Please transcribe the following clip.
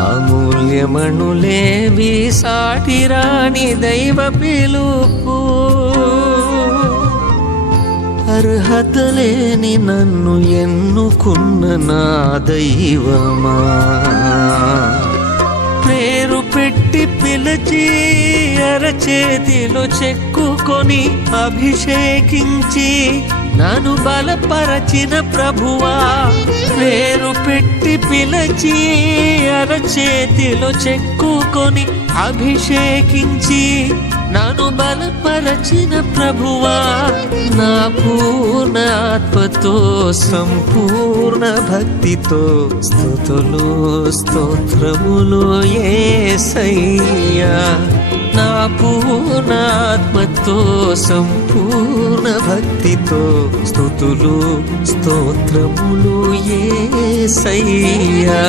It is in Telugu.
అమూల్యమణులేవి సాటిరాని దైవ పిలుపు. అర్హతలేని నన్ను ఎన్నుకున్న నా దైవమా? పేరు పెట్టి పిలిచి అరచేతిలో చెక్కుకొని అభిషేకించి నను బలపరచిన ప్రభువా పేరు పెట్టి పిలిచి అరచేతిలో చెక్కుకొని అభిషేకించి నను బలపరచిన ప్రభువా నా పూర్ణ ఆత్మతో సంపూర్ణ భక్తితో స్థుతులు స్తోత్రములు ఏసయ్యా నా పూర్ణ ఆత్మతో సంపూర్ణ భక్తితో స్థుతులు స్తోత్రములు ఏసయ్యా.